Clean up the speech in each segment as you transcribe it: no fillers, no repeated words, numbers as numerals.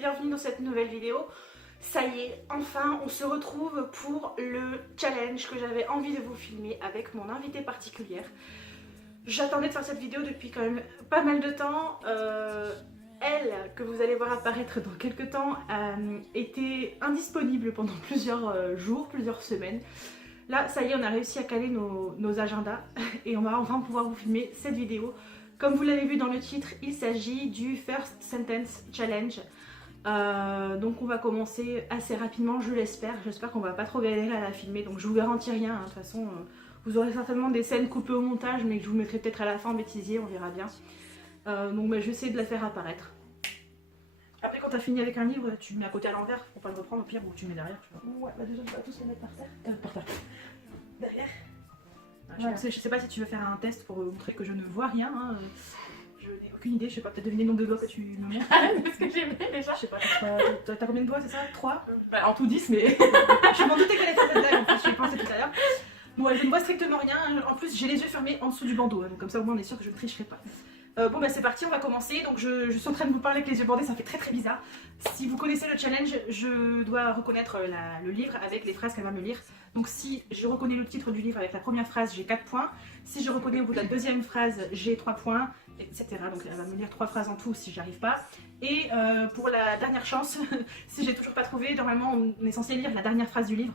bienvenue dans cette nouvelle vidéo. Ça y est, enfin on se retrouve pour le challenge que j'avais envie de vous filmer avec mon invitée particulière. J'attendais de faire cette vidéo depuis quand même pas mal de temps. Elle, que vous allez voir apparaître dans quelques temps, était indisponible pendant plusieurs jours, plusieurs semaines. Là, ça y est, on a réussi à caler nos agendas et on va enfin pouvoir vous filmer cette vidéo. Comme vous l'avez vu dans le titre, il s'agit du First Sentence Challenge. Donc on va commencer assez rapidement, je l'espère. J'espère qu'on va pas trop galérer à la filmer, donc je vous garantis rien. De toute façon, vous aurez certainement des scènes coupées au montage, mais que je vous mettrai peut-être à la fin en bêtisier, on verra bien. Donc je vais essayer de la faire apparaître. Après, quand t'as fini avec un livre, tu le mets à côté à l'envers pour pas le reprendre au pire, ou tu le mets derrière. Tu vois. Ouais, bah déjà, on va tous les mettre par terre. Par terre. Derrière. Voilà. Je sais pas si tu veux faire un test pour montrer que je ne vois rien. Hein. Je n'ai aucune idée, je sais pas, peut-être deviner le nombre de doigts que tu me montres. Ah, parce que j'ai fait déjà. Je sais pas, t'as combien de doigts, c'est ça? 3? Bah, en tout 10, mais. Je m'en doutais qu'elle allait faire cette blague, en plus, j'y ai pensé tout à l'heure. Bon, je ne vois strictement rien, en plus j'ai les yeux fermés en dessous du bandeau, donc comme ça au moins on est sûr que je ne tricherai pas. Bon bah c'est parti, on va commencer. Donc je suis en train de vous parler avec les yeux bandés, ça fait très bizarre. Si vous connaissez le challenge, je dois reconnaître le livre avec les phrases qu'elle va me lire. Donc si je reconnais le titre du livre avec la première phrase, j'ai 4 points. Si je reconnais au bout de la deuxième phrase, j'ai 3 points, etc. Donc elle va me lire 3 phrases en tout si j'arrive pas. Et pour la dernière chance, si j'ai toujours pas trouvé, normalement on est censé lire la dernière phrase du livre.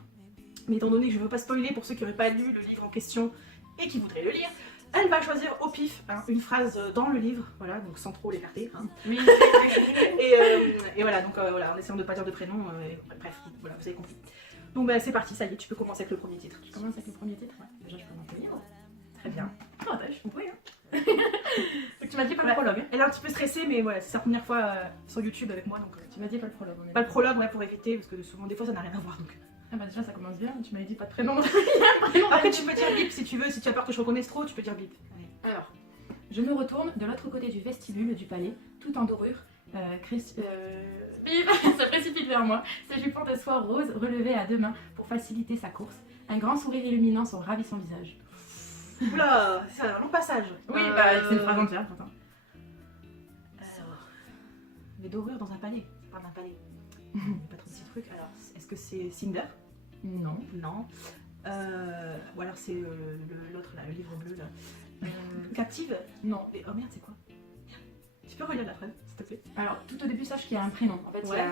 Mais étant donné que je ne veux pas spoiler pour ceux qui n'auraient pas lu le livre en question et qui voudraient le lire, elle va choisir au pif une phrase dans le livre, voilà, donc sans trop l'écarter. Hein. Oui. et voilà, donc voilà, en essayant de ne pas dire de prénom, bref, voilà, vous avez compris. Donc bah, c'est parti, ça y est, tu peux commencer avec le premier titre. Tu commences avec le premier titre? Ouais, déjà je peux m'en tenir. Très bien. Oh, bah, je suis compris, hein. Donc, tu m'as dit pas le prologue. Elle est un petit peu stressée, mais voilà, c'est sa première fois sur YouTube avec moi, donc Tu m'as dit pas le prologue. pas le prologue, ouais, pour éviter, parce que souvent des fois ça n'a rien à voir. Donc. Ah bah déjà ça commence bien, tu m'avais dit pas de prénom. Après tu peux dire bip si tu veux, si tu as peur que je reconnaisse trop, tu peux dire bip. Allez. Alors, je me retourne de l'autre côté du vestibule du palais, tout en dorure. Bip se précipite vers moi, ses jupons de soie rose relevés à deux mains pour faciliter sa course. Un grand sourire illuminant son ravissant visage. Oula, c'est un long passage. Oui, bah c'est une phrase entière, attends. Alors, les dorures dans un palais, ça parle d'un palais. Il n'y a pas trop de petits trucs. Alors, est-ce que c'est Cinder? Non. Non. Ou alors c'est l'autre là, le livre bleu là. Captive? Non. Oh merde, c'est quoi? Tu peux relire la phrase, s'il te plaît? Alors, tout au début, sache qu'il y a un prénom. En fait, Ouais.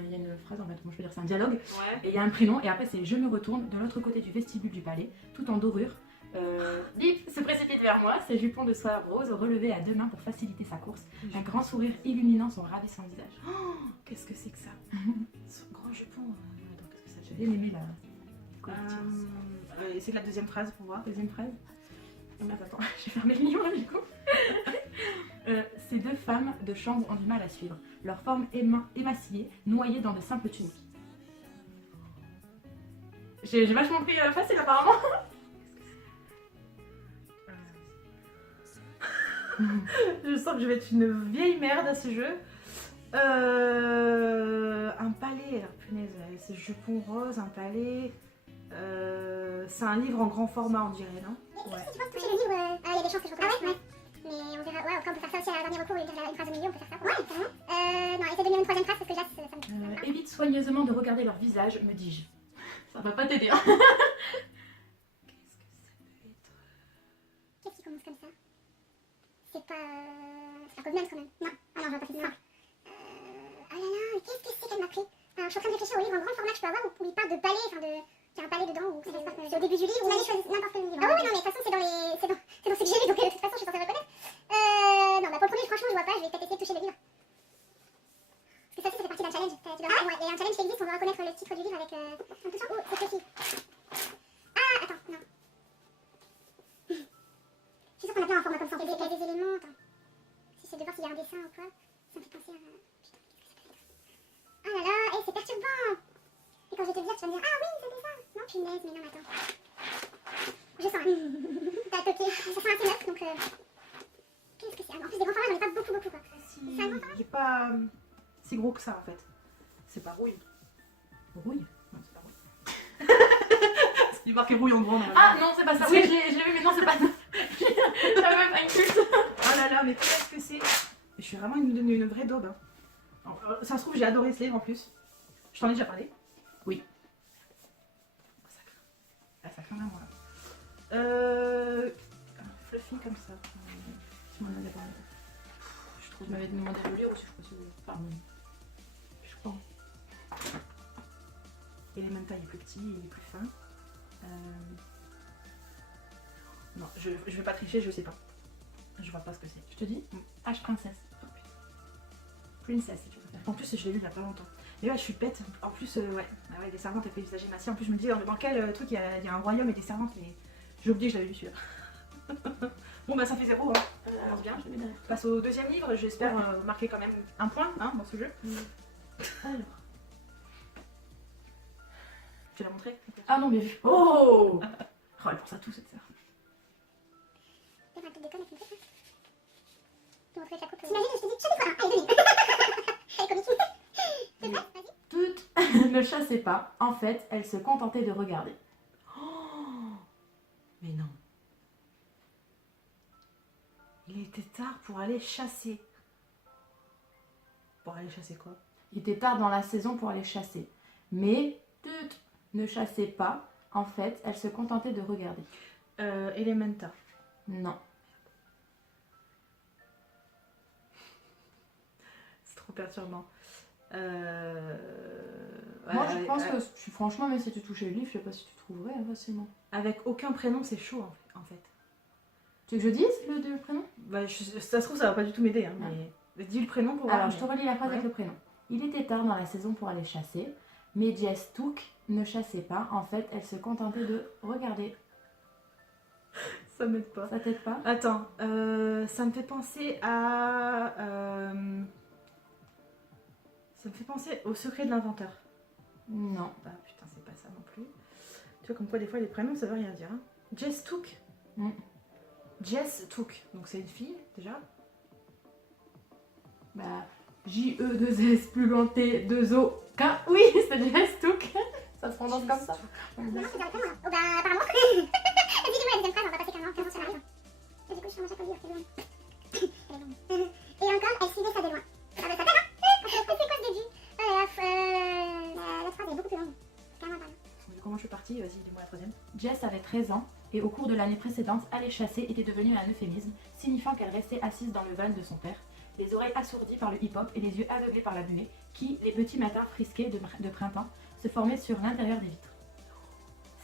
il y a une phrase, en fait, comment je peux dire, c'est un dialogue. Ouais. Et il y a un prénom, et après, c'est je me retourne de l'autre côté du vestibule du palais, tout en dorure. Bip se précipite vers moi, ses jupons de soie rose relevés à deux mains pour faciliter sa course. Un grand sourire illuminant son ravissant visage. Oh, qu'est-ce que c'est que ça? Son grand jupon. Attends, qu'est-ce que ça J'ai fait? bien aimé la C'est la deuxième phrase pour voir. deuxième phrase. Oh merde, attends, j'ai fermé le livre du coup. Ces deux femmes de chambre ont du mal à suivre, leur forme émaciée, noyée dans de simples tuniques. J'ai vachement pris facile apparemment. Je sens que je vais être une vieille merde à ce jeu. Un palais, alors punaise, c'est jupon rose, un palais. C'est un livre en grand format, on dirait, non? Ouais. Si tu penses toucher le livre, il y a des chances que je reconnaisse. Ah ouais? Mais on verra, ouais, on peut faire ça aussi à la dernière recours, une phrase au milieu, on peut faire ça. Ouais, carrément. Non, essaie de lire une troisième phrase parce que là, ça me... Évite soigneusement de regarder leur visage, me dis-je. Ça va pas t'aider, hein. Qu'est-ce qui commence comme ça? C'est pas... C'est pas Covenant quand même. Non, ah non, je vais pas faire ça. Oh là là, qu'est-ce que c'est qu'elle m'a pris? Alors, je suis en train de réfléchir au livre en grand format que je peux avoir où il parle de palais, enfin de... qu'il y a un palais dedans ou c'est au début du livre. Vous allez choisir n'importe quel livre. Ah oui, non, mais de toute façon, c'est dans ce que j'ai lu, donc de toute façon, je suis censée reconnaître. Non, bah pour le premier, franchement, je vois pas, je vais peut-être essayer de toucher le livre. Parce que ça aussi, ça fait partie d'un challenge. Ouais, il y a un challenge qui existe, on doit reconnaître le titre du livre avec un touchant. Oh, c'est ceci. Ah, attends, non. Je suis sûre qu'on a plein un format comme ça. Il y a des éléments, attends. Si j'essaie de voir s'il y a un dessin ou quoi, ça me fait penser à... Putain, qu'est-ce que ça peut être? Ah là là, c'est perturbant. Et quand je vais te dire, tu vas me dire, ah oui, c'est ça. Non, punaise, mais non, attends. Je sens, t'as toqué. Ça sent assez neutre, donc... Qu'est-ce que c'est? En plus, des grands formats, j'en ai pas beaucoup, quoi. Si, il est pas si gros que ça, en fait. C'est pas rouille. Rouille? Non, c'est pas rouille. Il est marqué rouille en grand. Ah non, c'est pas ça. Oui, je l'ai vu, mais non, c'est pas ça. J'avais même pas une culte. Oh là là, mais qu'est-ce que c'est? Je suis vraiment une vraie daube. Hein. Ça se trouve, j'ai adoré ce livre en plus. Je t'en ai déjà parlé. Oui. Ça craint. Ah, ça craint là, voilà. Fluffy comme ça. Tu m'en avais parlé. Je trouve. Tu m'avais demandé de le lire aussi, je crois. Pardon. Je crois. Elementa il est plus petit, il est plus fin. Non, je vais pas tricher, je sais pas. Je vois pas ce que c'est. Je te dis H Princesse. Oh, putain. Princess, si tu préfères. En plus, je l'ai lu il y a pas longtemps. Mais ouais, je suis bête. En plus, ouais. Ah ouais, des servantes, elle fait usage massif. En plus, je me dis, dans quel truc il y a un royaume et des servantes, mais j'ai oublié que je l'avais lu celui-là. Bon, bah ça fait 0. Hein. Alors bien, je vais derrière. On passe au deuxième livre. J'espère marquer quand même un point hein, dans ce jeu. Alors. Tu l'as montré? Ah non, bien vu. Oh elle pense à tout cette sœur. T'imagines, je te dis, je te dis quoi? Elle est comique. Toutes ne chassaient pas. En fait, elles se contentaient de regarder. Oh, mais non. Il était tard pour aller chasser. Pour aller chasser quoi? Il était tard dans la saison pour aller chasser. Mais toutes ne chassaient pas. En fait, elles se contentaient de regarder. Elementa. Non. C'est trop perturbant. Moi, je pense que, franchement, même si tu touchais le livre, je sais pas si tu trouverais facilement. Avec aucun prénom, c'est chaud en fait. Tu veux que je dise le prénom? Bah, ça se trouve, ça va pas du tout m'aider. Hein, mais dis le prénom pour voir. Alors, je te relis la phrase avec le prénom. Il était tard dans la saison pour aller chasser, mais Jess Took ne chassait pas. En fait, elle se contentait de regarder. Ça m'aide pas. Ça t'aide pas? Attends, ça me fait penser à... ça me fait penser au secret de l'inventeur. Non. Bah putain, c'est pas ça non plus. Tu vois, comme quoi des fois les prénoms ça veut rien dire. Hein. Jess Took. Jess Took. Donc c'est une fille déjà. Bah, J-E-2-S plus loin T-2-O-K. Oui, c'est Jess Took. Ça se prononce comme ça. Non, c'est dans le prénom, là. Oh, bah, apparemment. Dis-moi la deuxième phrase, on va passer 15 ans sur la raison. Et du coup, je commence à pas lire, c'est long. Elle est longue. Et encore, elle suivait ça de loin. Ah, bah, ça t'aide, hein? C'est quoi ce début? La phrase est beaucoup plus longue. Carrément pas. Comment je suis partie? Vas-y, dis-moi la troisième. Jess avait 13 ans et au cours de l'année précédente, aller chasser était devenu un euphémisme, signifiant qu'elle restait assise dans le van de son père, les oreilles assourdies par le hip-hop et les yeux aveuglés par la buée, qui, les petits matins frisqués de printemps, se formaient sur l'intérieur des vitres.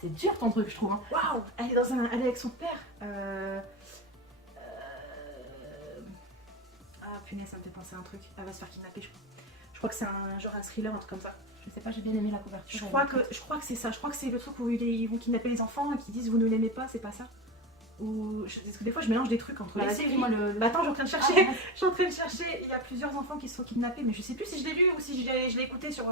C'est dur ton truc, je trouve. Hein. Waouh, elle est avec son père. Ah punaise, ça me fait penser à un truc. Elle va se faire kidnapper, je crois. Je crois que c'est un genre un thriller, un truc comme ça. Je sais pas, j'ai bien aimé la couverture. Je crois que c'est ça. Je crois que c'est le truc où ils vont kidnapper les enfants et qu'ils disent vous ne l'aimez pas, c'est pas ça. Ou parce que des fois je mélange des trucs entre les séries. Moi le... Bah attends, je suis en train de chercher. Ah, Je suis en train de chercher. Il y a plusieurs enfants qui se sont kidnappés, mais je sais plus si je l'ai lu ou si je l'ai écouté sur.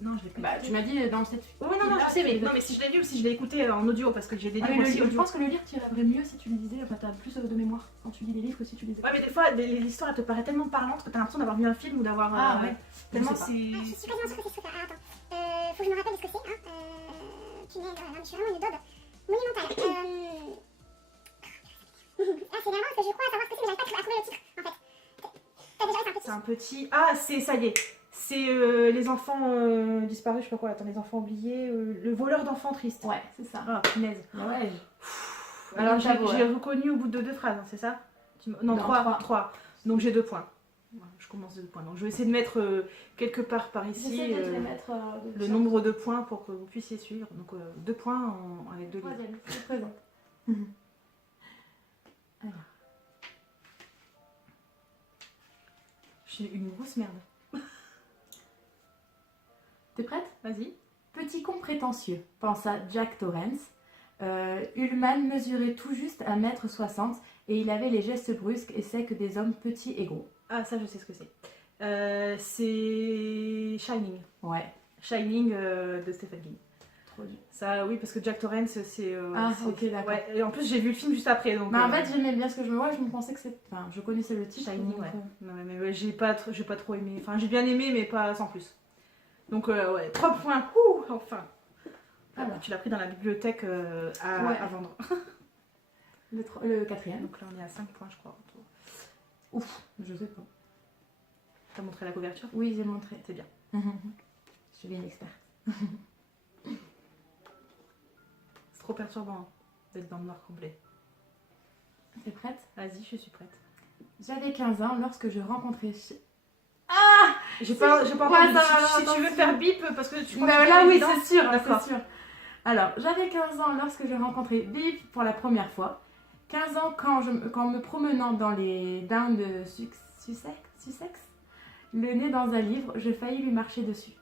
Non, je l'ai pas. Bah tu m'as dit dans cette. Oh non, je sais, mais non, mais si je l'ai lu ou si je l'ai écouté en audio parce que j'ai des livres aussi je audio. pense que le lire t'irait mieux si tu le lisais. Enfin, t'as plus de mémoire quand tu lis des livres que si tu lisais. Ouais, mais des fois l'histoire elle te paraît tellement parlante que t'as l'impression d'avoir vu un film ou d'avoir. Ah ouais. Tellement Je sais c'est. Ah, je suis quasiment sûre que c'est ce truc-là. Ah, attends. Faut que je me rappelle ce que c'est. Hein. Punaise, non, mais je suis vraiment une daube monumentale. Ah, c'est vraiment que je crois savoir ce que c'est, mais j'arrive pas à trouver le titre, en fait. T'as déjà vu, c'est un petit. C'est un petit. Ah, ça y est. C'est les enfants disparus, je sais pas quoi. Attends, les enfants oubliés. Le voleur d'enfants tristes. Ouais, c'est ça. Ah, punaise. Ouais. Alors j'ai ouais. reconnu au bout de 2 phrases, hein, c'est ça? Non, 3. Donc j'ai 2 points. Voilà, je commence de 2 points. Donc je vais essayer de mettre quelque part par ici J'essaie de te les mettre le nombre de points pour que vous puissiez suivre. Donc 2 points avec 2 livres. Troisième, je te présente. Alors. Je suis une grosse merde. T'es prête? Vas-y. Petit con prétentieux, pensa Jack Torrance. Ullman mesurait tout juste 1,60 m et il avait les gestes brusques et secs des hommes petits et gros. Ah, ça je sais ce que c'est. C'est Shining. Ouais. Shining de Stephen King. Trop dur. Ça, oui, parce que Jack Torrance, c'est. Ah, c'est- ok, d'accord. Ouais, et en plus, j'ai vu le film juste après. Donc, Bah, en fait, j'aimais bien ce que je me vois, je me pensais que c'est. Enfin, je connaissais le titre. Shining, donc, ouais. Non, mais ouais, j'ai pas trop aimé. Enfin, j'ai bien aimé, mais pas sans plus. Donc, ouais, 3 points. Ouh, enfin. Ah, bah, tu l'as pris dans la bibliothèque à vendre. Le quatrième. Donc là, on est à 5 points, je crois. Ouf, je sais pas. T'as montré la couverture? Oui, j'ai montré. C'est bien. Je suis bien experte. C'est trop perturbant hein, d'être dans le noir complet. T'es prête? Vas-y, je suis prête. J'avais 15 ans lorsque je rencontrais... J'ai pas Ouais, entendu. ça va, Si tu veux faire bip, parce que tu crois Bah que là, oui, évident. c'est sûr, D'accord. c'est sûr. Alors, j'avais 15 ans lorsque je rencontrais Bip pour la première fois. 15 ans quand me promenant dans les downs de Sussex, le nez dans un livre, je faillis lui marcher dessus.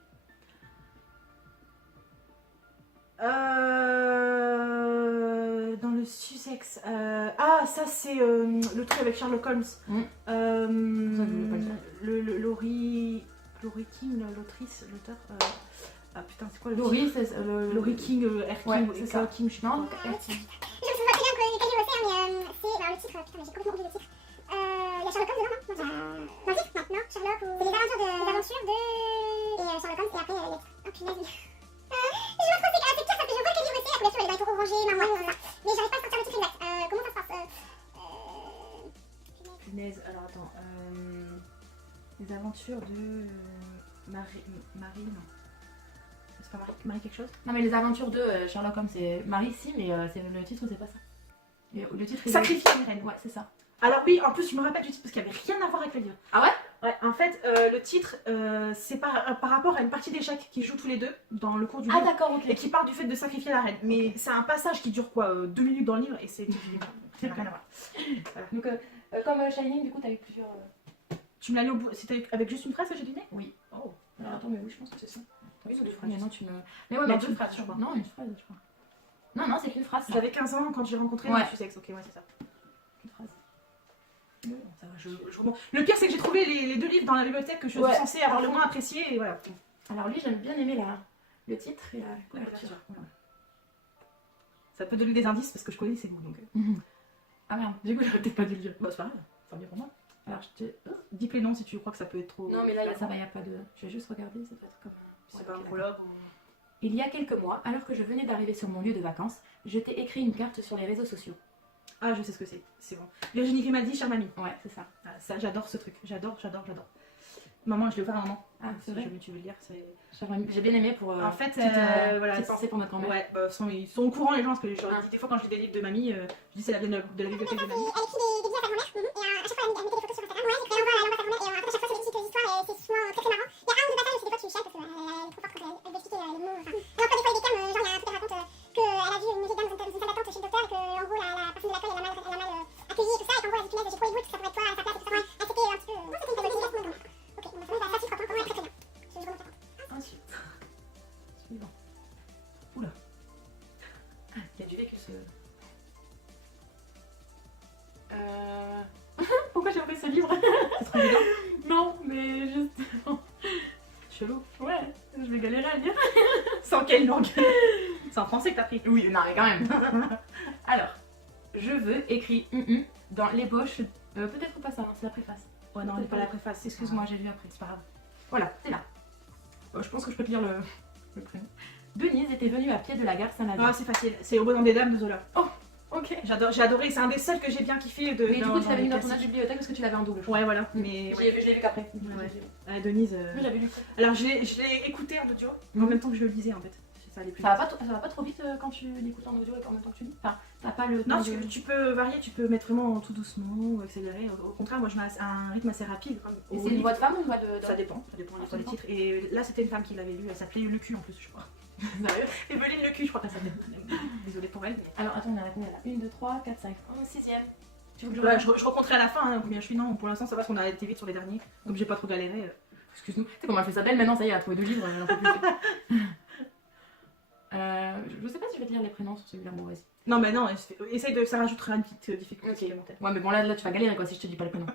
Dans le Sussex. Ah, ça c'est le truc avec Sherlock Holmes. Mm. Ça, je voulais pas le dire. Laurie King, l'autrice, l'auteur. Ah putain, c'est quoi le Laurie, titre? c'est Laurie King, R. King, Ouais, ou c'est K. ça. King, je sais pas. Non, quoi. Je me souviens très bien quel livre c'est, mais c'est. Alors le titre, putain, mais j'ai complètement oublié le titre. Il y a Sherlock Holmes dedans, non? Dans le titre? Non, Sherlock ou. C'est les aventures de. Et Sherlock Holmes, et après il y a les lettres. Oh punaise. Je vois trop, c'est pire parce que je vois quel livre c'est, la couverture elle est dans orangée, marron, tout ça. Mais j'arrive pas à sortir le titre exact. Comment ça se passe? Punaise, alors attends. Les aventures de. Marie, non. C'est pas Marie quelque chose? Non, mais les aventures de Sherlock Holmes, c'est Marie, si, mais le titre, c'est pas ça. Et le titre, Sacrifier une reine. Ouais, c'est ça. Alors oui, en plus je me rappelle du titre parce qu'il n'y avait rien à voir avec le livre. Ah ouais? Ouais, en fait, le titre, c'est par rapport à une partie d'échecs qu'ils jouent tous les deux dans le cours du Ah livre. d'accord, ok. Et qui parle du fait de sacrifier la reine. Mais c'est un passage qui dure quoi 2 minutes dans le livre et c'est du livre. Ça n'a rien à voir. Donc, comme Shining, du coup, t'as eu plusieurs... Tu me l'as lu au bout. C'était avec juste une phrase que j'ai deviné? Oui. Oh. Alors attends, mais oui, je pense que c'est ça. Oui, c'est deux phrases. Mais non, tu me... Mais ouais, Non, mais deux phrases, je crois. Non, une phrase, je crois. Non, c'est qu'une phrase. ça. J'avais 15 ans quand j'ai rencontré Ouais. le Sussex. Ok, ouais, c'est ça. Une phrase. Bon, ça va, je remonte. Le pire, c'est que j'ai trouvé les 2 livres dans la bibliothèque que je suis censée avoir le moins apprécié et voilà. Alors lui, j'aime bien aimer le titre et la La couverture. couverture, voilà. Ça peut donner des indices parce que je connais ces mots donc. Ah merde, du coup, j'aurais peut-être pas dû le dire. Bah, c'est pas grave, c'est bien pour moi. Alors, je te... Dis les noms si tu crois que ça peut être trop. Non, mais là, ça va, il n'y a pas de... Je vais juste regarder, ça doit être comme... C'est pas un ok, prologue. Il y a quelques mois, alors que je venais d'arriver sur mon lieu de vacances, je t'ai écrit une carte sur les réseaux sociaux. Ah, je sais ce que c'est bon. Virginie Grimaldi, chère mamie. Ouais, c'est ça. Ah, ça, j'adore ce truc. J'adore. Maman, je l'ai offert à maman. Ah, c'est Si vrai. jamais tu veux le lire, c'est. J'ai bien aimé pour... En fait, voilà. petite pensée pour notre grand-mère. Ouais, bah, ils sont au courant les gens parce que j'aurais dit des fois quand je lis des livres de mamie, je dis c'est la bibliothèque de mamie. Elle écrit des billes à sa grand-mère, et à chaque fois elle mettait des photos sur Instagram. Ouais, j'ai créé un envoi à sa grand-mère, et en fait, à chaque fois c'est des petites histoires, et c'est souvent très très marrant. Il y a un ou deux passages aussi, des fois tu chiales parce qu'elle est trop forte quand elle veut expliquer les mots. Enfin, et encore des fois il y a des termes, genre il y a un truc elle raconte qu'elle a vu une vieille dame dans une salle d'attente chez le docteur, et que en gros la personne de l'accueil elle a mal accueilli et tout ça, et qu'en gros elle dit punaise, j'ai trop égout, ça pourrait être toi à sa place, et tout ça. Ouais, elle s'était un petit peu. Non, c'était une bonne idée, donc. Ok, bon, ça ça suffit, pour moi elle est très très bien. Je remonte à compte. Ensuite, suivant. Oula. Il y a du vécu ce... Pourquoi j'ai pris ce livre? C'est trop évident. Non, mais juste... Chelou. Ouais, je vais galérer à le dire. Sans quelle langue? C'est en français que t'as pris. Oui, non mais quand même. Alors, je veux écrit dans l'ébauche... peut-être pas ça, non, c'est la préface. Ouais, non, on n'est pas la préface. Excuse-moi, j'ai lu après. C'est pas grave. Voilà, c'est là. Je pense que je peux te lire le prénom. Denise était venue à pied de la gare Saint-Lazare. Ah, c'est facile. C'est Au Bonheur des Dames de Zola. Ok. J'ai adoré. C'est un des seuls que j'ai bien kiffé de. Mais du coup, tu l'avais mis dans ton classiques. bibliothèque parce que tu l'avais en double. je crois. Ouais, voilà. Mais. Je l'ai vu qu'après. Ouais, Denise. Mais j'avais lu. Alors, je l'ai écouté en audio en même temps que je le lisais en fait. Ça allait plus Ça vite. va pas trop vite quand tu l'écoutes en audio et en même temps que tu lis. Enfin, t'as pas le temps Non, de... tu peux varier, tu peux mettre vraiment tout doucement ou accélérer. Au contraire, moi je mets un rythme assez rapide. Et c'est une voix de femme ou une voix de... Ça dépend des ça fois des dépend. titres. Et là, c'était une femme qui l'avait lu, elle s'appelait Le Cul en plus, je crois. Sérieux? Evelyne Le Cul, je crois qu'elle s'appelait. Désolée pour elle. Alors attends, on a combien là 1, 2, 3, 4, 5. 6ème. Tu veux que je Voilà, regarde? je recompterai à la fin hein, combien je suis. Non, pour l'instant, ça va parce qu'on a été vite sur les derniers. Comme j'ai pas trop galéré. Excuse-nous. Tu sais comment elle fait sa belle maintenant, ça y est, elle a trouvé 2 livres, elle en peut plus. Je sais pas si je vais te lire les prénoms sur celui-là, bon vas-y. Non, mais non, essaye de. Ça rajoutera une petite difficulté Ok. supplémentaire. Ouais, mais bon là tu vas galérer quoi si je te dis pas le prénom.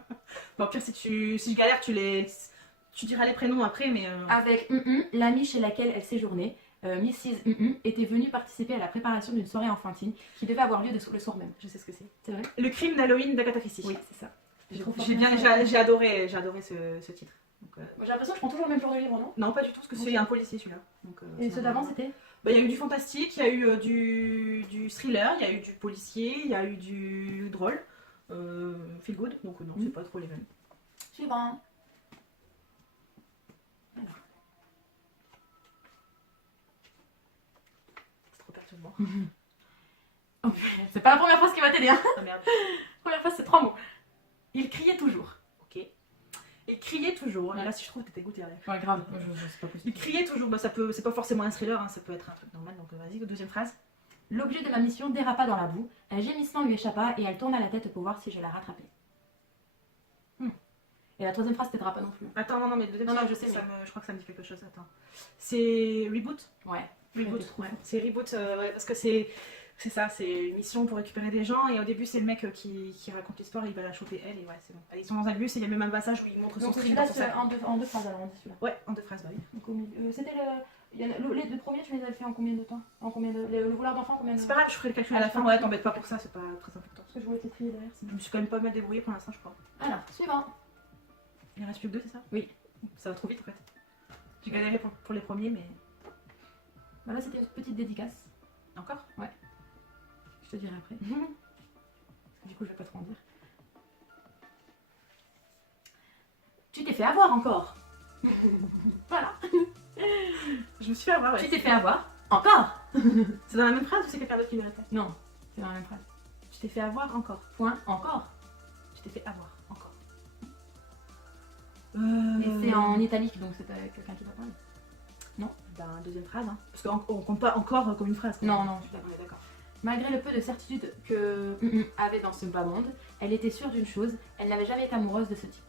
Bon, au pire, si je galère, tu diras les prénoms après, mais. Avec l'amie chez laquelle elle séjournait, Mrs. était venue participer à la préparation d'une soirée enfantine qui devait avoir lieu le soir même. Je sais ce que c'est. C'est vrai? Le crime d'Halloween d'Agatha Christie. Oui, c'est ça. J'ai adoré ce titre. Donc, Moi, j'ai l'impression que je prends toujours le même genre de livre, non? non, pas du tout, parce que c'est Ok. un policier celui-là. Donc, Et c'est ceux d'avant, c'était? bah, il y a eu du fantastique, il y a eu du thriller, il y a eu du policier, il y a eu du drôle, feel good, donc non, c'est pas trop les mêmes. Suivant. actuellement. Oh, c'est pas la première phrase qui va t'aider, hein. Ah merde. Première phrase, c'est 3 mots. Il criait toujours. Ok. Il criait toujours. Ouais. Là, si je trouve que t'es dégoûté. Alex. Ouais, grave, c'est pas Il possible. criait toujours. Bah, ça peut, c'est pas forcément un thriller, hein, ça peut être un truc normal. Donc vas-y, deuxième phrase. L'objet de ma mission dérapa dans la boue. Un gémissement lui échappa et elle tourna la tête pour voir si je la rattrapais. Et la troisième phrase t'aidera pas non plus. Attends, non, mais le deuxième, Non, non, je je sais, sais, mais- je crois que ça me dit quelque chose. Attends. C'est Reboot. Ouais. Reboot, Ouais, ouais. C'est Reboot, ouais, parce que c'est ça, c'est une mission pour récupérer des gens. Et au début, c'est le mec qui raconte l'histoire, il va la choper elle, et ouais, c'est bon. Ils sont dans un bus et il y a même un passage où il montre son Donc string celui-là, dans son c'est sac. en deux phrases, alors on dit celui-là. Ouais, en deux phrases, bah oui. Donc, au milieu, c'était les deux premiers, tu les avais fait en combien de temps? En combien de... Le voleur d'enfant, combien de C'est pas grave, je ferai le calcul à la fin. Ouais, t'embête pas pour ça, c'est pas très important. Parce que je voulais t'écrire derrière. Je me suis quand même pas mal débrouillée pour l'instant, je crois. Alors, suivant. Il en reste plus que deux, c'est ça? Oui. Ça va trop vite en fait. J'ai galéré pour les premiers, mais. Voilà, c'était une petite dédicace. Encore? Je te dirai après. Parce que du coup, je vais pas trop en dire. Tu t'es fait avoir encore. Voilà. Je me suis fait avoir, ouais. Tu t'es fait avoir encore. C'est dans la même phrase ou c'est quelqu'un d'autre qui me répète? Non, c'est dans la même phrase. Tu t'es fait avoir encore. Point, encore. Tu t'es fait avoir encore. Et c'est en italique, donc c'est pas quelqu'un qui va parler. Ben, deuxième phrase, hein. Parce qu'on compte pas encore comme une phrase. quoi. Non, non, je suis d'accord. On est d'accord. Malgré le peu de certitude que avait dans ce bas monde, elle était sûre d'une chose, elle n'avait jamais été amoureuse de ce type.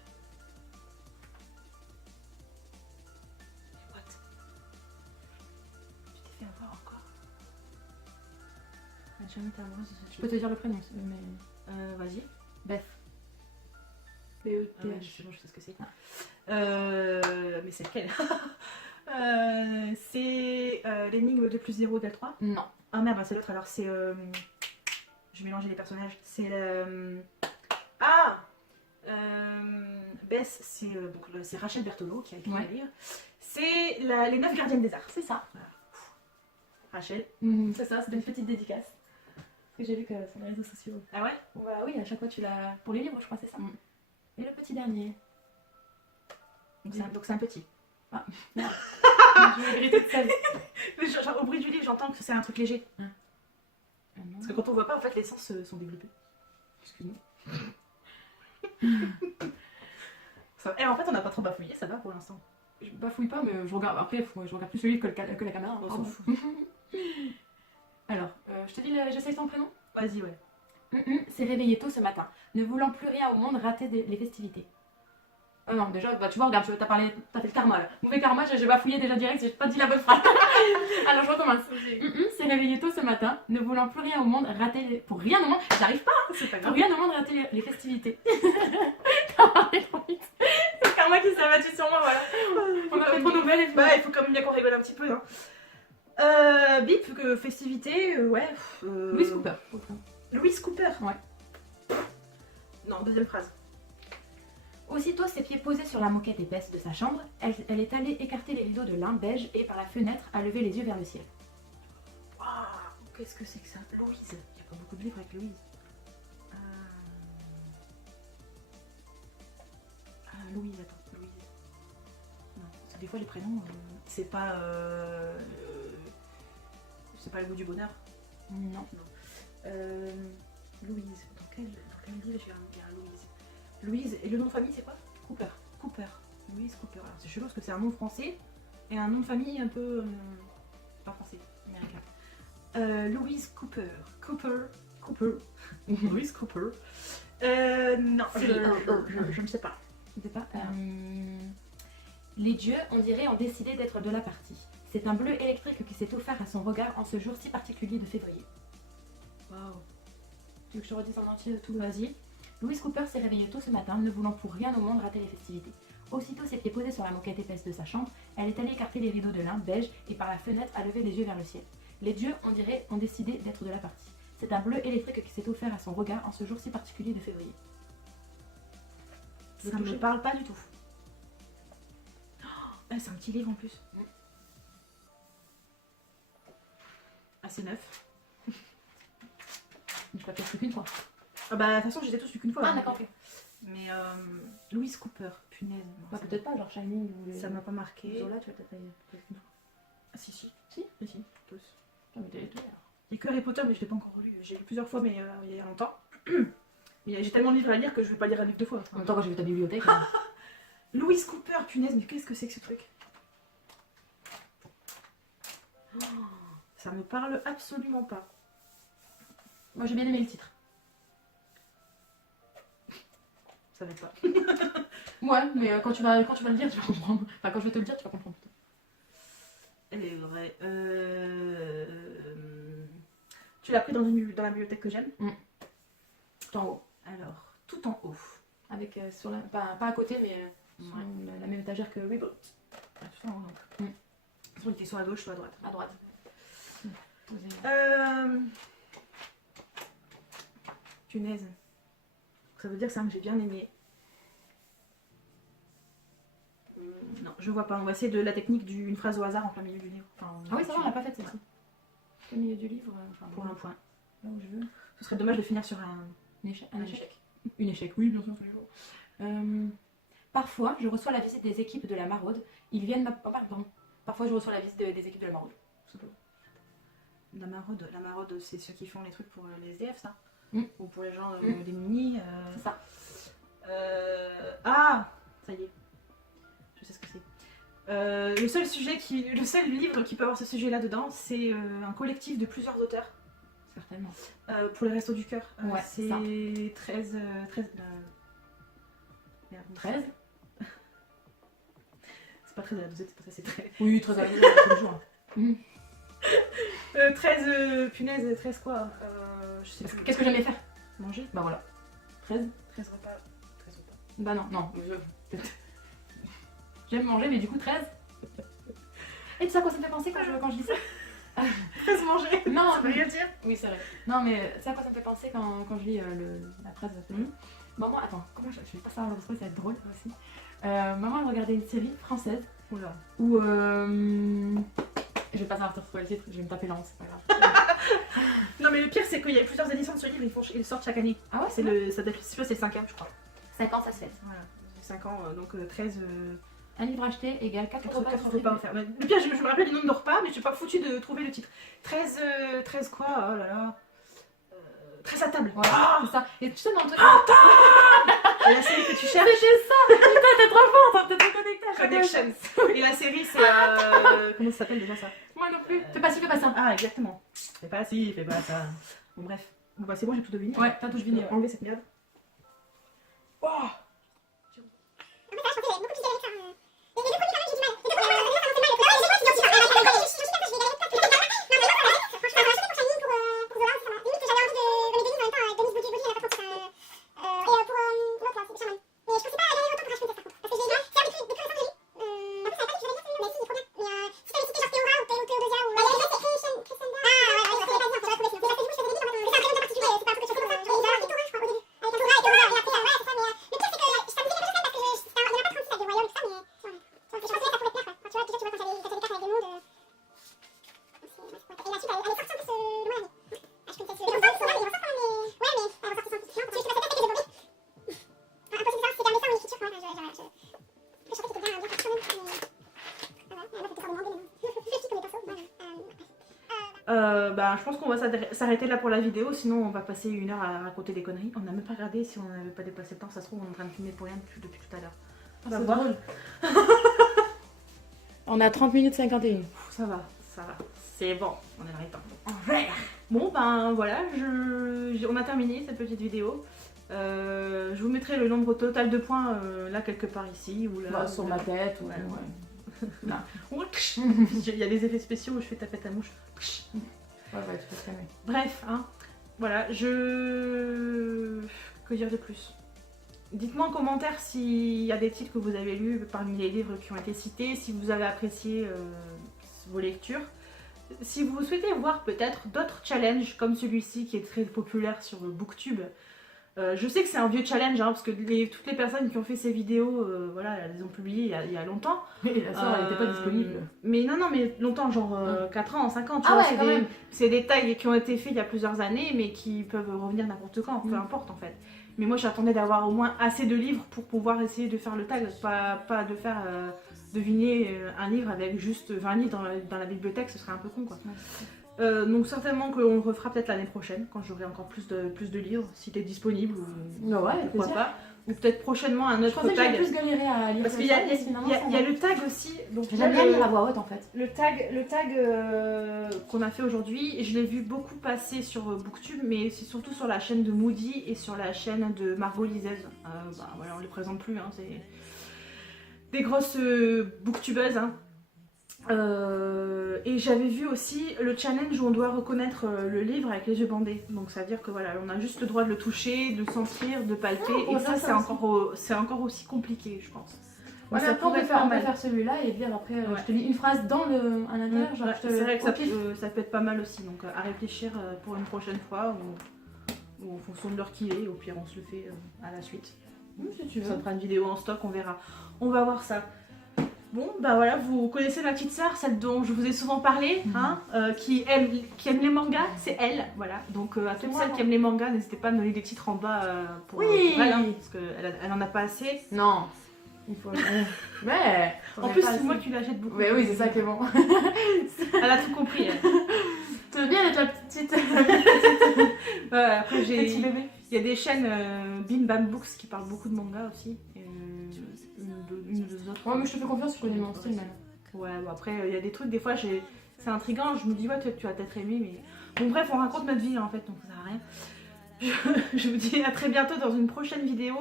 What? Tu t'es fait avoir encore. Elle a jamais été amoureuse de ce Je peux te dire le prénom, mais... Vas-y. Beth. Ah ouais, B-E-T-H. c'est bon, je sais ce que c'est. Mais c'est lequel? C'est l'énigme 2 plus 0 égale 3. Non. Ah merde, bah, c'est l'autre alors, c'est. Je vais mélanger les personnages. C'est le. Ah Bess, c'est c'est Rachel Berthelot qui a écrit Ouais. le livre. C'est les 9 gardiennes des arts. C'est ça. Rachel. C'est ça, c'était une petite dédicace. Parce que j'ai vu que sur les réseaux sociaux. Ah ouais? Bah oui, à chaque fois tu l'as... Pour les livres, je crois, c'est ça. Et le petit dernier. Donc c'est un petit. Je vais griller toute seule. Mais genre, au bruit du livre, j'entends que c'est un truc léger. Parce que quand on voit pas, en fait, les sens sont développés. Excuse-moi. Et en fait, on n'a pas trop bafouillé, ça va pour l'instant. Je bafouille pas, mais je regarde... Après, je regarde plus le livre que la caméra. On s'en pardon. fout. Alors, je te dis, j'essaye ton prénom. Vas-y, ouais. S'est réveillé tôt ce matin, ne voulant plus rien au monde rater les festivités. Non, déjà, bah, tu vois, regarde, t'as fait le karma là. Mauvais karma, j'ai bafouillé déjà direct, j'ai pas dit la bonne phrase. Alors je recommence. S'est réveillé tôt ce matin, ne voulant plus rien au monde rater pour rien au monde, j'arrive pas, C'est pas pour grave. rien au monde rater les festivités. T'as parlé trop vite. C'est le karma qui s'est abattu sur moi, voilà. On a fait trop de nouvelles et tout. Bah, il faut quand même bien qu'on rigole un petit peu. Hein. Bip, festivité, ouais. Louis Cooper. Louise Cooper. Ouais. Non, deuxième phrase. Aussitôt ses pieds posés sur la moquette épaisse de sa chambre, elle est allée écarter les rideaux de lin beige et par la fenêtre a levé les yeux vers le ciel. Waouh, qu'est-ce que c'est que ça? Louise. Il n'y a pas beaucoup de livres avec Louise. Louise, attends, Louise. Non, parce que des fois les prénoms, c'est pas. C'est pas le goût du bonheur. Non. Louise. Dans quel livre je vais dire Louise? Louise, et le nom de famille c'est quoi? Cooper. Cooper. Louise Cooper. Alors c'est chelou parce que c'est un nom français et un nom de famille un peu. Pas français, américain. Louise Cooper. Cooper. Louise Cooper. Non, je ne sais pas. Je sais pas. Les dieux, on dirait, ont décidé d'être de la partie. C'est un bleu électrique qui s'est offert à son regard en ce jour si particulier de février. Waouh. Tu veux que je te redise en entier tout? Vas-y. Louise Cooper s'est réveillée tôt ce matin, ne voulant pour rien au monde rater les festivités. Aussitôt ses pieds posés sur la moquette épaisse de sa chambre, elle est allée écarter les rideaux de lin beige et par la fenêtre a levé les yeux vers le ciel. Les dieux, on dirait, ont décidé d'être de la partie. C'est un bleu électrique qui s'est offert à son regard en ce jour si particulier de février. Ça ne me parle pas du tout. Oh, c'est un petit livre en plus. Assez neuf. Je l'ai peut-être qu'une fois. Ah bah de toute façon j'étais tous vu qu'une fois. Ah hein. d'accord, ok. Mais Louise Cooper, punaise. non, Bah, ça peut-être pas, genre Shining ou Ça m'a pas marqué. Zola, tu vas peut-être pas y- peut-être une fois. Ah si si. Si Si, tous. Ah, mais t'as les deux, alors. Il n'y a que Harry Potter, mais je l'ai pas encore lu. J'ai lu plusieurs fois, mais il y a longtemps. Mais j'ai tellement de livres à lire que je vais pas lire un livre 2 fois. En même temps, quand j'ai vu ta bibliothèque. Louise Cooper, punaise, mais qu'est-ce que c'est que ce truc? Oh, ça me parle absolument pas. Moi, j'ai bien aimé le titre. Ça va pas. Ouais, mais quand tu vas le dire, tu vas comprendre. Enfin, quand je vais te le dire, tu vas comprendre plutôt. Elle est vraie. Tu l'as pris dans la bibliothèque que j'aime? Tout en haut. Alors, tout en haut. Avec sur la... pas à côté, mais sur Ouais. la même étagère que Reboot. Ah, tout en haut donc. Soit il était soit à gauche, soit à droite. À droite. Punaise. Ça veut dire que c'est un que j'ai bien aimé. Non, je vois pas. On va essayer de la technique d'une phrase au hasard en plein milieu du livre. Enfin, Ah oui, ça va, on l'a pas faite celle-ci. Au milieu du livre, enfin, pour un point. là où je veux. Ce serait dommage de finir sur un... Un échec. Une échec, oui, bien sûr, tous les jours. Parfois, je reçois la visite des équipes de la Maraude. Ils viennent pardon. Parfois, je reçois la visite des équipes de la Maraude. La maraude, c'est ceux qui font les trucs pour les SDF, ça? Mm. Ou pour les gens Mm. démunis. C'est ça. Ah, ça y est. Je sais ce que c'est. Le seul livre qui peut avoir ce sujet-là dedans, c'est un collectif de plusieurs auteurs. Certainement. Pour les Restos du Cœur. Ouais, c'est ça. 13. Merde, 13 c'est pas 13 à la dosette, c'est pas ça, c'est 13. Oui, 13 à la maison, tous les jours. 13, punaise, 13 quoi? Je sais plus. Qu'est-ce que j'aimais faire? Manger? Bah voilà. 13 13 repas. 13 repas. Bah non. J'aime manger, mais du coup 13. Et tu sais à quoi ça me fait penser quand je dis ça? 13 manger? Non, Ça veut rien dire? oui, c'est vrai. Non, mais tu sais à quoi ça me fait penser quand je lis la phrase de Maman, attends, comment je vais pas savoir le ça va être drôle aussi. Maman, elle regardait une série française Oula. où. Je vais pas savoir te retrouver le titre, je vais me taper l'an, c'est pas grave. Non, mais le pire, c'est qu'il y a plusieurs éditions de ce livre, ils sortent chaque année. Ah ouais, Ça doit être, c'est le 5ème, je crois. 5 ans, ça se fait. Voilà. 5 ans, donc 13. Un livre acheté égale 4 repas. 4 repas offerts. Mais le pire, je me rappelle les noms de nos repas, mais je suis pas foutue de trouver le titre. 13 quoi? Oh là là. 13 à table. Voilà, Ah, c'est ça. Et tu sais, dans le truc. et la série que tu cherches, C'était ça! Putain, t'es trop fort, t'es trop connecté à chaque fois. Connections. Et la série, c'est. Comment ça s'appelle déjà ça? Moi non plus. Fais pas ci, fais pas ça. Ah, exactement. Fais pas ci, fais pas ça. Bon, bref. Bon, bah, c'est bon, j'ai tout deviné. Ouais, t'as tout deviné. Enlever cette merde. Oh, En fait, je pensais que j'avais beaucoup plus galéré que ça. Les deux premiers, quand même, j'ai du mal. Les deux premiers, ça commençait mal. Le premier, j'ai pas je vais galérer peut-être. Non, mais franchement, j'ai acheté pour Shining, pour Zola, ça m'a. Limite, j'avais envie de les deux livres en même temps. Denise Body, elle a pas trop ça. Et pour l'autre, là, c'est Shaman. Mais je pensais pas galérer autant pour acheter ça. Parce que j'ai lu, c'est un depuis récemment que j'ai lu. En plus, ça avait pas dit que je vais lire celui-là. Mais si, il est trop bien. Mais si t'avais cité genre Théora ou Théodosia ou. Bah, il y avait Crescenda. Ah, ouais, je savais pas dire, j'aurais trouvé sinon. Mais parce que du coup, je faisais des livres en fait. Mais c'est un très bien particulier, c'est pas un truc que je fais comme ça. Et j'avais Théora, je crois, au début. Avec Théora, et après, ouais, c'est ça, mais. Le pire, c'est que je t'amusais les deux parce que il y en a pas 36 avec des royaumes et tout ça, mais. Je pensais que ça pouvait te plaire, quoi. Enfin, tu vois, déjà, tu vois, quand t'as des cartes avec des mondes. Et la suite, elle est sortie en plus le mois dernier. Ah, je connaissais ce. Il ressort quand même, mais. Ouais, mais elle ressort sans plus. Je sais pas, peut-être que j'ai bloqué. Impossible de savoir si c'est un dessin ou une écriture, quoi. Je sentais que c'était bien fait quand même, mais. Ah ouais, elle m'a fait des sorts de manga, mais non. Je suis comme les persos, voilà. bah, je pense qu'on va s'arrêter là pour la vidéo, sinon on va passer 1 heure à raconter des conneries. On n'a même pas regardé si on n'avait pas dépassé le temps, ça se trouve on est en train de filmer pour rien depuis tout à l'heure. On va C'est voir. drôle. On a 30 minutes 51. Pff, ça va, c'est bon, on est dans les temps. Bon ben voilà, on a terminé cette petite vidéo. Je vous mettrai le nombre total de points là quelque part ici ou là. Bah, sur ma tête ou. Ouais. Ouais. Il y a des effets spéciaux où je fais taper ta mouche. Ouais, tu peux te calmer. Bref, hein, voilà, que dire de plus? Dites-moi en commentaire s'il y a des titres que vous avez lus parmi les livres qui ont été cités, si vous avez apprécié vos lectures. Si vous souhaitez voir peut-être d'autres challenges comme celui-ci qui est très populaire sur Booktube. Je sais que c'est un vieux challenge, hein, parce que toutes les personnes qui ont fait ces vidéos, voilà, elles les ont publiées il y a longtemps. Et la soeur, elle n'était pas disponible. Mais non, mais longtemps, genre 4 ans, 5 ans, tu Ah vois, ouais, quand même. c'est des tags qui ont été faits il y a plusieurs années, mais qui peuvent revenir n'importe quand, peu importe en fait. Mais moi, j'attendais d'avoir au moins assez de livres pour pouvoir essayer de faire le tag, pas de faire deviner un livre avec juste 20 livres dans la bibliothèque, ce serait un peu con, quoi. Donc certainement qu'on le refera peut-être l'année prochaine, quand j'aurai encore plus de livres, si t'es disponible, ou Ouais, pourquoi pas. Ou peut-être prochainement un Je autre pensais que tag. j'allais plus galérer à lire. Parce qu'il y a le tag aussi. Donc J'aime bien lire à voix haute en fait. le tag qu'on a fait aujourd'hui, je l'ai vu beaucoup passer sur Booktube, mais c'est surtout sur la chaîne de Moody et sur la chaîne de Margot Lizez. Voilà, on les présente plus, hein, c'est des grosses booktubeuses. Hein. Et j'avais vu aussi le challenge où on doit reconnaître le livre avec les yeux bandés. Donc ça veut dire que voilà, on a juste le droit de le toucher, de le sentir, de palper. Oh, et ça c'est encore aussi compliqué, je pense. Ouais, ça après, on pourrait peut faire faire, mal. celui-là et dire après, Ouais. je te lis une phrase dans à l'intérieur. Genre, Ouais, je te c'est vrai que au pif. ça peut être pas mal aussi. Donc à réfléchir pour une prochaine fois ou en fonction de l'heure qu'il est. Au pire, on se le fait à la suite. Si tu Ça veux. fera une vidéo en stock, on verra. On va voir ça. Bon, bah voilà, vous connaissez ma petite sœur, celle dont je vous ai souvent parlé, hein, qui aime les mangas, c'est elle, voilà. Donc à toutes moi, celles qui aiment les mangas, n'hésitez pas à me donner des titres en bas pour Oui. elle, hein, parce qu'elle en a pas assez. Non. Il faut. Ouais. En plus, c'est moi qui l'achète beaucoup. Mais oui, c'est ça qui est bon. Elle a tout compris, elle. Tu veux bien être la petite. Après, Petit bébé. il y a des chaînes Bim Bam Books qui parlent beaucoup de manga aussi. Une ou deux autres. Ouais, mais je te fais confiance, tu connais mon style maintenant. Ouais, bon, après, il y a des trucs, des fois, c'est intriguant, je me dis, ouais, tu vas peut-être aimer, mais... Bon, bref, on raconte notre vie, en fait, donc ça sert à rien. Je vous dis à très bientôt dans une prochaine vidéo.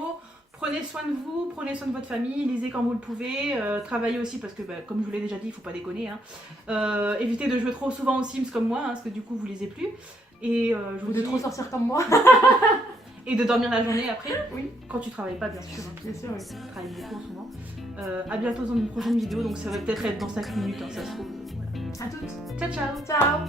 Prenez soin de vous, prenez soin de votre famille, lisez quand vous le pouvez, travaillez aussi, parce que, comme je vous l'ai déjà dit, il faut pas déconner. Hein. Évitez de jouer trop souvent aux Sims comme moi, hein, parce que du coup, vous lisez plus. Et je vous Ou de dis... trop sortir comme moi. Et de dormir la journée après, Oui. quand tu travailles pas, bien sûr. Hein, Bien sûr, oui. je travaille beaucoup en ce moment. À bientôt dans une prochaine vidéo, donc ça va peut-être être dans 5 minutes, hein, ça se trouve. Voilà. À toutes. Ciao, ciao. Ciao.